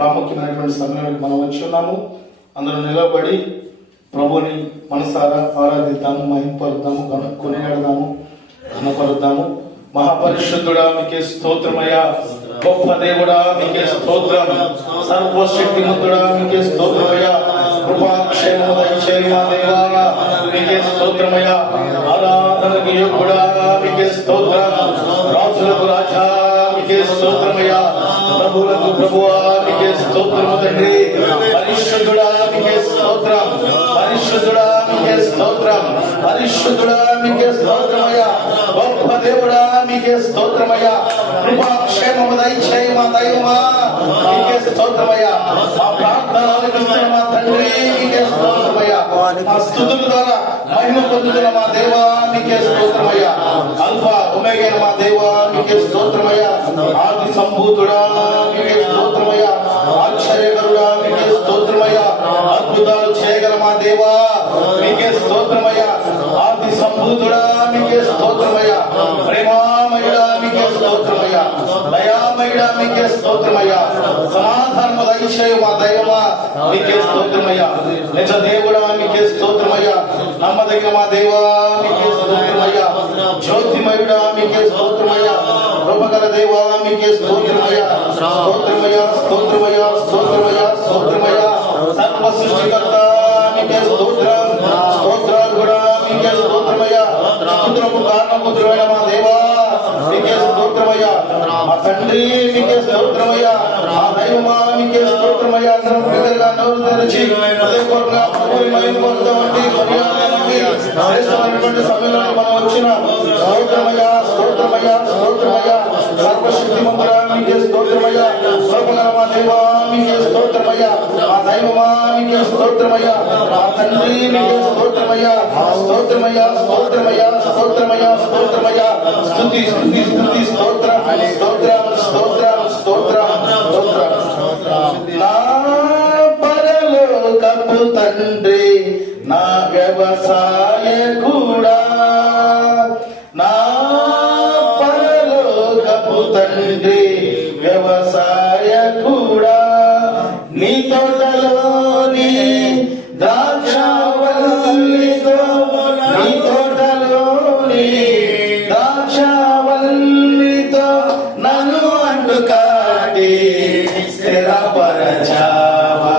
ప్రాముఖ్యమైనటువంటి సమయానికి మనం వచ్చి ఉన్నాము. అందరూ నిలబడి ప్రభుని మనసారా ఆరాధిద్దాము, మహింపరుద్దాము, కొనియాడదాము, ఘనపరుద్దాము. మహాపరిశుద్ధుడా మీకే స్తోత్రమయ్యా, గొప్ప దేవుడా మీకే స్తోత్రం, సర్వశక్తిమంతుడా మీకే స్తోత్రమయ్యా, కృపాక్షేమము దయచేయి మా దేవా మీకే స్తోత్రమయ్యా, ఆరాధనకు యోగ్యుడా మీకే స్తోత్రం, రాజులకు రాజా మీకే స్తోత్రమయ్యా, ప్రభువులకు ప్రభువా మీకే స్తోత్రము తండ్రి. పరిశుద్ధుడా మీకే స్తోత్రం, పరిశుద్ధుడా మీకే స్తోత్రం, పరిశుద్ధుడా మీకే స్తోత్రమయ్యా, గొప్ప దేవుడా మీకే స్తోత్రమయ్యా, కృపాక్షేమము దయచేయి మా దైవమా మీకే స్తోత్రమయ్యా, మా ప్రార్థనలు మా తండ్రి మీకే స్తోత్రమయ్యా, మా స్తుతుల ద్వారా మహిమ పొందుతున్న మా దేవా మీకే స్తోత్రమయ్యా, అల్ఫా ఒమేగా మా దేవా మీకే స్తోత్రమయ్యా, ఆది సంభూతుడా మీకే స్తోత్రమయ్యా, ఆశ్చర్యకరుడా మీకే స్తోత్రమయ్యా, అద్భుతాలు చేయగల మా దేవా మీకే స్తోత్రమయ్యా, ఆది సంభూతుడా మీకే స్తోత్రమయ్యా, ప్రేమామయుడా మీకే స్తోత్రమయ్యా, దయామయుడా మీకే స్తోత్రమయ్యా, సమాధానము దయచేయు మా దైవమా మీకే స్తోత్రమయ్యా, నిజ దేవుడా మీకే స్తోత్రమయ్యా, నమ్మదగిన మా దేవా మీకే స్తోత్రమయ్యా, జ్యోతిమయుడా మీకే స్తోత్రమయ్యా, కృపగల దేవా మీకే స్తోత్రమయ్యా, స్తోత్రమయ్యా, స్తోత్రమయ్యా, స్తోత్రమయ్యా, స్తోత్రమయ్యా, సర్వ సృష్టికర్త మీకే స్తోత్రం, స్తోత్రాలు కూడా మీకే స్తోత్రమయ్యా, స్తోత్రము కారణపుత్రుడైన మా దేవా మీకే స్తోత్రమయ్యా, మా తండ్రి మీకే స్తోత్రమయ్యా, మా దైవమా మీకే స్తోత్రమయ్యా. అందరం బిడ్డలుగా నోరు తెరిచి హృదయపూర్వకంగా ప్రభువుని మహిమపరుద్దామండి, కొనియాడదామండి. శ్రేష్టమైనటువంటి సమయంలో మనం వచ్చిన స్తోత్రమయ్యా, స్తోత్రమయ్యా, స్తోత్రమయ్యా, సర్వశక్తిమంతుడా మీకే స్తోత్రమయ్యా, కృపగల మా దేవా మీకే స్తోత్రమయ్యా, మా దైవమా మీకే స్తోత్రమయ్యా, మా తండ్రి మీకే స్తోత్రమయ్యా, స్తోత్రమయ్యా, స్తోత్రమయ్యా, స్తోత్రమయ్యా, స్తోత్రమయ్యా, స్తుతి స్తుతి స్తుతి, స్తోత్రం స్తోత్రం స్తోత్రం స్తోత్రం స్తోత్రం. నా పరలోకపు తండ్రి, నా వ్యవసాయకుడా, నా పరలోకపు తండ్రి వ్యవసాయకుడా, నీ తోటలోని ద్రాక్షావల్లితో, నీ తోటలోని ద్రాక్షావల్లితో నన్ను అంటుకాటి స్థిరపరచావా,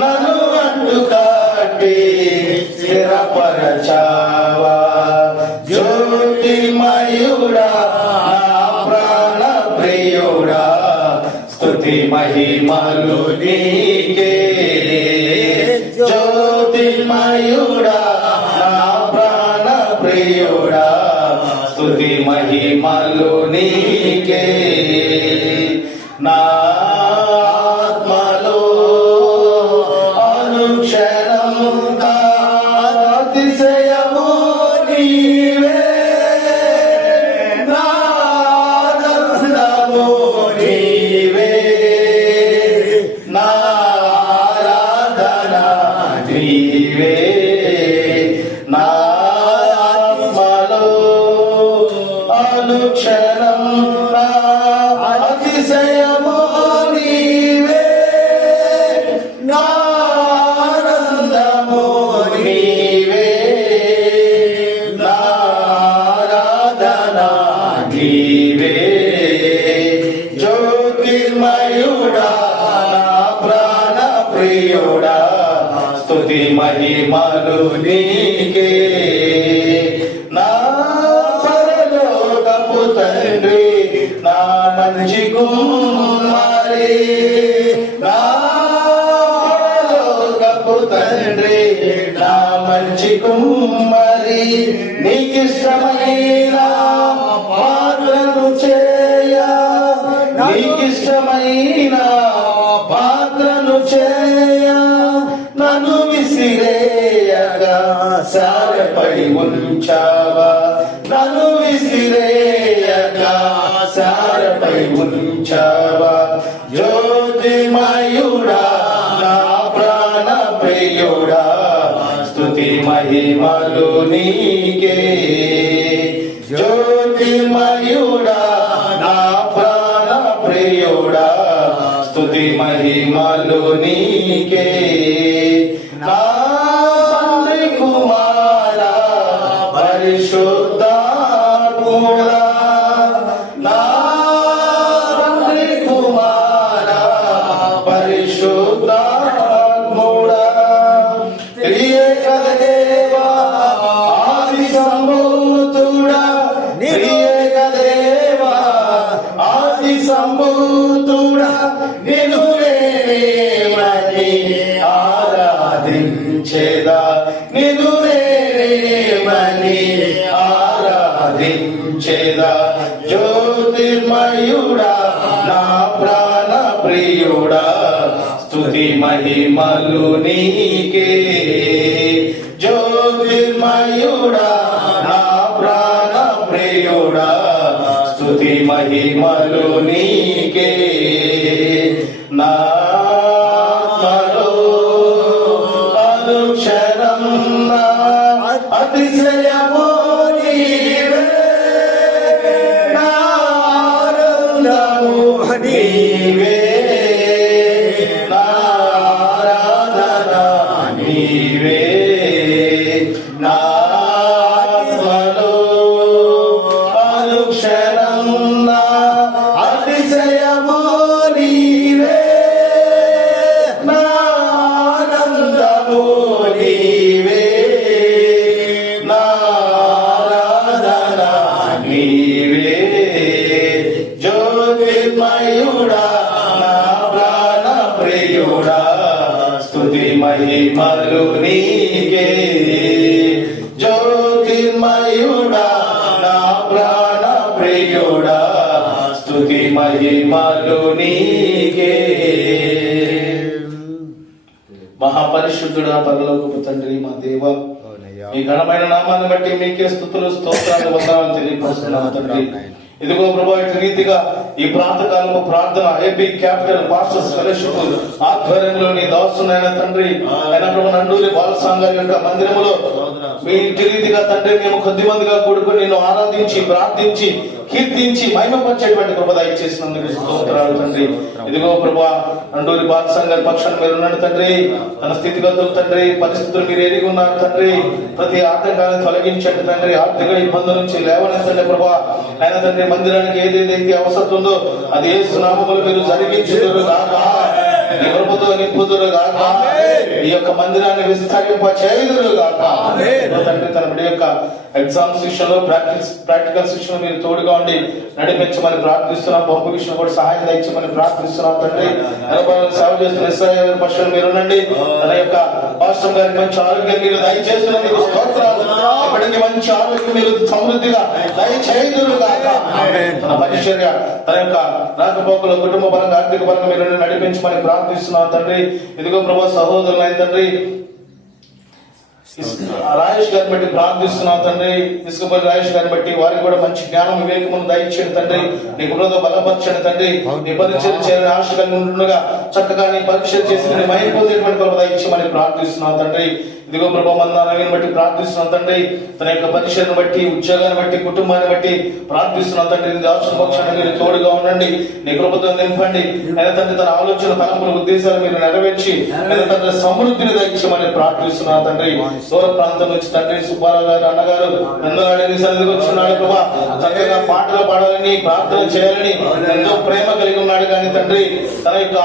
నన్ను అంటుకాటి స్థిరపరచావా, జ్యోతిమయుడా నా ప్రాణ ప్రియుడా, స్తుతి మహిమలు నీకే, జ్యోతిమయుడా నా ప్రాణ ప్రియుడా, స్తుతి మహిమలు నీకే, నా ఆత్మలో అనుక్షణం అతిశయము నీవే, నా ఆనందము నీవే, నా ఆరాధన నీవే, నా ఆత్మలో అనుక్షణం అతిశయము నీవే, నా ఆనందము నీవే, నా ఆరాధన నీవే, జ్యోతిర్మయుడా నా ప్రాణ ప్రియుడా, స్తుతి మహిమలు నీకే, నా పరలోకపు తండ్రి, నా మంచి కుమారి, నా పరలోకపు తండ్రి, నా మంచి కుమారి, నీకిష్టమైన పాత్రను చేయ, నీకిష్టమైన పాత్రను చేయ, నన్ను విసిరేయగా సారపడి ఉంచావా, నన్ను విసిరేయగా సారపై ఉంచావా, జ్యోతిమయుడా నా ప్రాణ ప్రియుడా, స్తుతి మహిమలు నీకే, జ్యోతిమయుడా నా ప్రాణ ప్రియుడా, స్తుతి మహిమలు నీకే. నా తండ్రి కుమారా పరిశుద్ధాత్ముడా, నా తండ్రి కుమారా పరిశుద్ధాత్ముడా, త్రియేక దేవా ఆది సంభూతుడా, త్రియేక దేవా ఆది సంభూతుడా, నిన్ను నేనేమని ఆరాధించేదా, నిన్ను నేనేమని ఆరాధించేదా. జ్యోతిర్మయుడా నా ప్రాణ ప్రియుడా, స్తుతి మహిమలు నీకే. జ్యోతిర్మయుడా నా ప్రాణ ప్రియుడా, స్తుతి మహిమలు నీకే. నా ఆత్మలో అనుక్షణం నా అతిశయము నీవే, నా ఆనందము నీవే, నా ఆరాధన నీవే. నా ఆత్మలో అనుక్షణం నా అతిశయము నీవే, నా ఆనందము నీవే, నా ఆరాధన నీవే. జ్యోతిర్మయుడా నా ప్రాణ ప్రియుడా, స్తుతి మహిమలు నీకే. జ్యోతిర్మయుడా నా ప్రాణ ప్రియుడా, స్తుతి మహిమలు నీకే. మహాపరిశుద్ధుడా పరలోకపు తండ్రి మా దేవ, మీ ఘనమైన నామాన్ని బట్టి మీకే స్తుతులు స్తోత్రాలు వందనాలు తెలియపరుస్తున్నాను తండ్రి. ఇదిగో ప్రభా, ఇటు రీతిగా ఈ ప్రాంతకాలము ప్రార్థన ఏపీ క్యాపిటల్ పాస్టర్స్ ఫెలోషిప్ ఆధ్వర్యంలో నీ దాసునైన తండ్రి అయిన ప్రభు నండూరి బాలసాంగ యొక్క మందిరములో మీ ఇంటి రీతిగా తండ్రి మేము కొద్ది మందిగా కూడుకుని నిన్ను ఆరాధించి ప్రార్థించి కీర్తించి మహిమపరిచేటువంటి కృప దయచేసినందుకు స్తోత్రాలు తండ్రి. ఇదిగో ప్రభా, నండూరి బాలసాంగ గారి పక్షాన్ని మీరు ఉన్నాడు తండ్రి. తన స్థితిగతులు తండ్రి, పరిస్థితులు మీరు ఎరిగి ఉన్నారు తండ్రి. ప్రతి ఆటంకాలను తొలగించండి తండ్రి. ఆర్థిక ఇబ్బందుల నుంచి లేవనెత్తండి ప్రభా. ఆయన తండ్రి మందిరానికి ఏదైతే అవసరం ఉందో అది యేసు నామములో మీరు జరిగించుదురు గాక, నీ కృపతో నింపుదురు గాక, ఈ యొక్క మందిరాన్ని విస్తరింప చేయుదురు గాక. తండ్రి తన బిడ్డ యొక్క ఎగ్జామ్ శిక్షణలో ప్రాక్టికల్ శిక్షణ మీరు తోడుగా ఉండి నడిపించమని ప్రార్థిస్తున్నాం. పంపు విషయం కూడా సహాయం దయచమని ప్రార్థిస్తున్నాం తండ్రి. సేవ చేస్తున్న ఇశ్రాయేలు పక్షులు మీరు ఉండండి. తన యొక్క పాస్టర్ గారికి మంచి ఆరోగ్యం మీరు దయచేస్తున్నందుకు స్తోత్రాలు. ఇప్పటికి మంచి ఆరోగ్యం మీరు సమృద్ధిగా దయచేయుదురు గాక. తన పరిచర్య తన యొక్క రాకపోకలు కుటుంబ పరంగా ఆర్థిక పరంగా మీరు నడిపించమని ప్రార్థిస్తున్నాం తండ్రి. ఇదిగో ప్రభు సహోదరులు అయిన తండ్రి రాజేష్ గారిని బట్టి ప్రార్థిస్తున్నాం తండ్రి. ఇసుకపల్లి రాజేష్ గారిని బట్టి వారికి కూడా మంచి జ్ఞానం వివేకమును దయచేయండి తండ్రి. నీ కృపతో బలపరచండి తండ్రి. నీ పరీక్షలు చేయాలని ఆశ కలిగి ఉంటుండగా చక్కగా నీ పరీక్షలు చేసి నీ మహిమ పొందేటువంటి కృప దయచేయమని ప్రార్థిస్తున్నాం తండ్రి. ఇదిగో ప్రభు మందాన్ని బట్టి ప్రార్థిస్తున్నాం తండ్రి. తన యొక్క పరీక్షను బట్టి, ఉద్యోగాన్ని బట్టి, కుటుంబాన్ని బట్టి ప్రార్థిస్తున్నాం తండ్రి. దాసుల పక్షాన్ని మీరు తోడుగా ఉండండి, నీ కృపతో నింపండి. అయినా తండ్రి తన ఆలోచన తలంపుల ఉద్దేశాలు మీరు నెరవేర్చి అయినా తండ్రి సమృద్ధిని దయచేయమని ప్రార్థిస్తున్నాం తండ్రి. దూర ప్రాంతం నుంచి తండ్రి సుబ్బారావు గారు అన్నగారు నందగాడిని సన్నిధికి వచ్చినాడు ప్రభా. చక్కగా పాటలు పాడాలని, ప్రార్థన చేయాలని ఎంతో ప్రేమ కలిగి ఉన్నాడు. కానీ తండ్రి తన యొక్క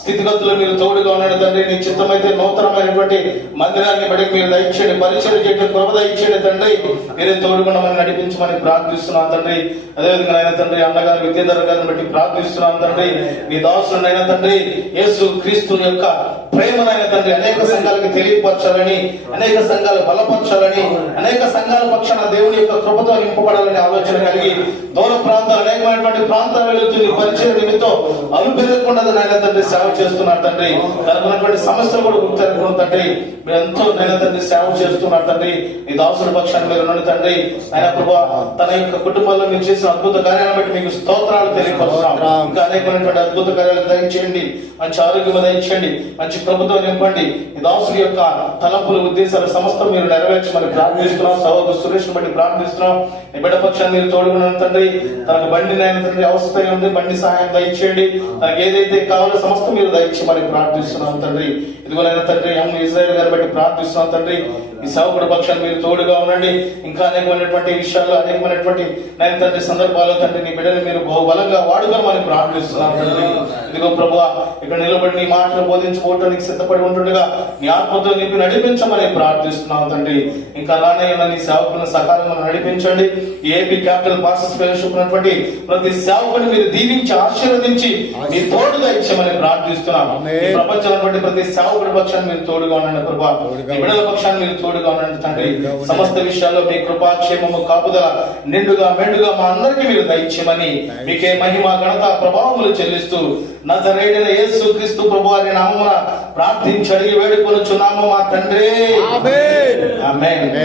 స్థితిగతులు మీరు తోడుగా ఉన్నాడు తండ్రి. నీ చిత్తమైతే నూతనమైనటువంటి మందిరాన్ని బట్టి మీరు దయచేయండి, పరిచయం చేయడం కృప దయచేయండి తండ్రి. మీరే తోడుగుండమని నడిపించమని ప్రార్థిస్తున్నాం తండ్రి. అదేవిధంగా అయినా తండ్రి అన్నగారు విద్యాధర గారిని బట్టి ప్రార్థిస్తున్నాం తండ్రి. మీ దాసులైన తండ్రి యేసు క్రీస్తు యొక్క ప్రేమనైన తండ్రి అనేక సంఘాలకు తెలియపరచాలని, అనేక సంఘాలు బలపరచాలని, అనేక సంఘాల పక్షాన దేవుని యొక్క కృపతో నింపబడాలని ఆలోచన కలిగి దూర ప్రాంతాలు అనేకమైనటువంటి ప్రాంతాలు వెళుతుంది పరిచయ నిమిత్తం అలుపెరగకుండా నాయన తండ్రి సేవ చేస్తున్నారు తండ్రి. దానికి ఉన్నటువంటి సమస్యలు కూడా గుర్తెరగకుండా తండ్రి మీరు ఎంతో అయినా తండ్రి సేవ చేస్తున్నారు తండ్రి. మీ దాసుల పక్షాన్ని మీరు ఉండండి తండ్రి. ఆయన ప్రభా తన యొక్క కుటుంబంలో మీరు చేసిన అద్భుత కార్యాలను బట్టి మీకు స్తోత్రాలు తెలియపరుస్తున్నాం. ఇంకా అనేకమైనటువంటి అద్భుత కార్యాలు దయచేయండి, మంచి ఆరోగ్యం దయచేయండి, మంచి ప్రభుత్వం నింపండి. మీ దాసుల యొక్క తలంపులు ఉద్దేశాలు సమస్తం మీరు నెరవేర్చమని ప్రార్థిస్తున్నాం. సహోదరు సురేష్ బట్టి ప్రార్థిస్తున్నాం. మీ బిడ్డ పక్షాన్ని మీరు తోడుకున్నాను తండ్రి. తనకు బండి తండ్రి అవస్థ ఉంది, బండి సహాయం దయచేయండి. తనకు ఏదైతే కావాలో సమస్తం మీరు దయచేయమని ప్రార్థిస్తున్నాం తండ్రి. ఇదిగోనైనా తండ్రి ఇజ్రాయేల్ గారి బట్టి ప్రార్థిస్తున్నాం తండ్రి. ఈ సేవకుడి పక్షాన్ని మీరు తోడుగా ఉండండి. ఇంకా అనేకమైనటువంటి విషయాల్లో అనేకమైనటువంటి నేను తండ్రి సందర్భాల్లో తండ్రి నీ బిడ్డని మీరు బహుబలంగా వాడుకోమని ప్రార్థిస్తున్నాం తండ్రి. ఇదిగో ప్రభువా ఇక్కడ నిలబడి నీ మాటలు బోధించుకోవడానికి సిద్ధపడి ఉంటుండగా నీ ఆత్మతో నింపి నడిపించమని ప్రార్థిస్తున్నాం తండ్రి. ఇంకా రానయ్య నీ సేవకులను సకాలంలో నడిపించండి. ఏపీ క్యాపిటల్ పాస్టర్స్ ఫెలోషిప్ ఉన్నటువంటి ప్రతి సేవకుని మీరు దీవించి ఆశీర్వదించి మీ తోడుగా ఇచ్చామని ప్రార్థిస్తున్నాం. ప్రపంచంలో ప్రతి సేవకుడి పక్షాన్ని మీరు తోడుగా ఉండండి ప్రభా. బిడ్డల పక్షాన్ని మీరు తోడుగా ఉండండి తండ్రి. సమస్త విషయాల్లో మీ కృపాక్షేమము కాపుదల నిండుగా మెండుగా మా అందరికీ మీరు దయచేయమని మీకే మహిమ ఘనత ప్రభావములు చెల్లిస్తూ నజరేయుడైన యేసు క్రీస్తు ప్రభువు అనే నామమున ప్రార్థించి అడిగి వేడుకొనుచున్నాము మా తండ్రి. ఆమేన్.